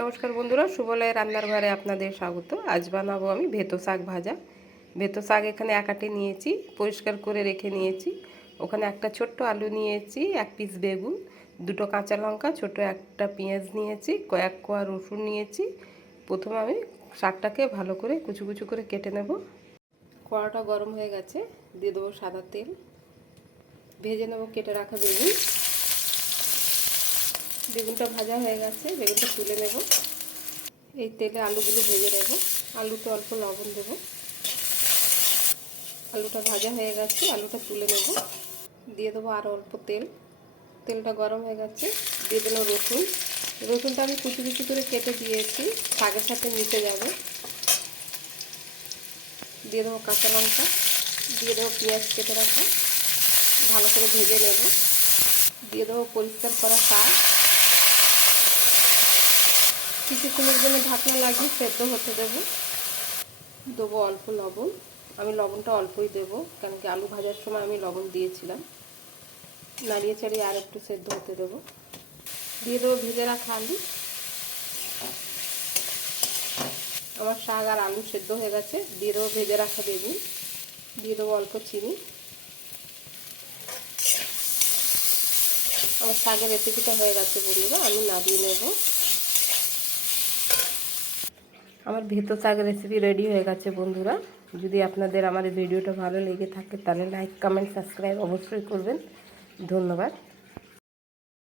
নমস্কার বন্ধুরা সুবলয় রান্নার ঘরে আপনাদের স্বাগত। আজ বানাবো আমি ভেতো শাক ভাজা। ভেতো শাক এখানে একাটে নিয়েছি, পরিষ্কার করে রেখে নিয়েছি। ওখানে একটা ছোট্ট আলু নিয়েছি, এক পিস বেগুন, দুটো কাঁচা লঙ্কা, ছোট একটা পেঁয়াজ নিয়েছি, কয়েক কোয়া রসুন নিয়েছি। প্রথমে আমি শাকটাকে ভালো করে কুচু কুচু করে কেটে নেব। কড়াটা গরম হয়ে গেছে, দিয়ে দেবো সাদা তেল। ভেজে নেব কেটে রাখা বেগুন। বেগুনটা ভাজা হয়ে গেছে, বেগুনটা তুলে নেব। এই তেলে আলুগুলো ভেজে নেব। আলুতে অল্প লবণ দেব। আলুটা ভাজা হয়ে গেছে, আলুটা তুলে নেব। দিয়ে দেবো আরও অল্প তেল। তেলটা গরম হয়ে গেছে, দিয়ে দিলাম রসুন। রসুনটা আমি কুচি কুচি করে কেটে দিয়েছি, শাকের সাথে মিশে যাবে। দিয়ে দেবো কাঁচা লঙ্কা, দিয়ে দেবো পেঁয়াজ কেটে রাখা। ভালো করে ভেজে নেব। দিয়ে দেবো পরিষ্কার করা শাক। কিছুক্ষণের জন্য ঢাকনা লাগিয়ে সেদ্ধ হতে দেবো। দেবো অল্প লবণ। আমি লবণটা অল্পই দেবো কেন কি আলু ভাজার সময় আমি লবণ দিয়েছিলাম। নাড়িয়ে চাড়িয়ে আর একটু সেদ্ধ হতে দেবো। দিয়ে দেবো ভেজে রাখা আলু। আমার শাক আর আলু সেদ্ধ হয়ে গেছে। দিয়ে দেবো ভেজে রাখা বেগুন। দিয়ে দেবো অল্প চিনি। আমার শাকের রেসিপিটা হয়ে গেছে বন্ধুরা, আমি নাড়িয়ে নেব। আমার ভেতর শাক রেসিপি রেডি হয়ে গেছে বন্ধুরা। যদি আপনাদের আমার ভিডিওটা ভালো লেগে থাকে, তাহলে লাইক কমেন্ট সাবস্ক্রাইব অবশ্যই করবেন। ধন্যবাদ।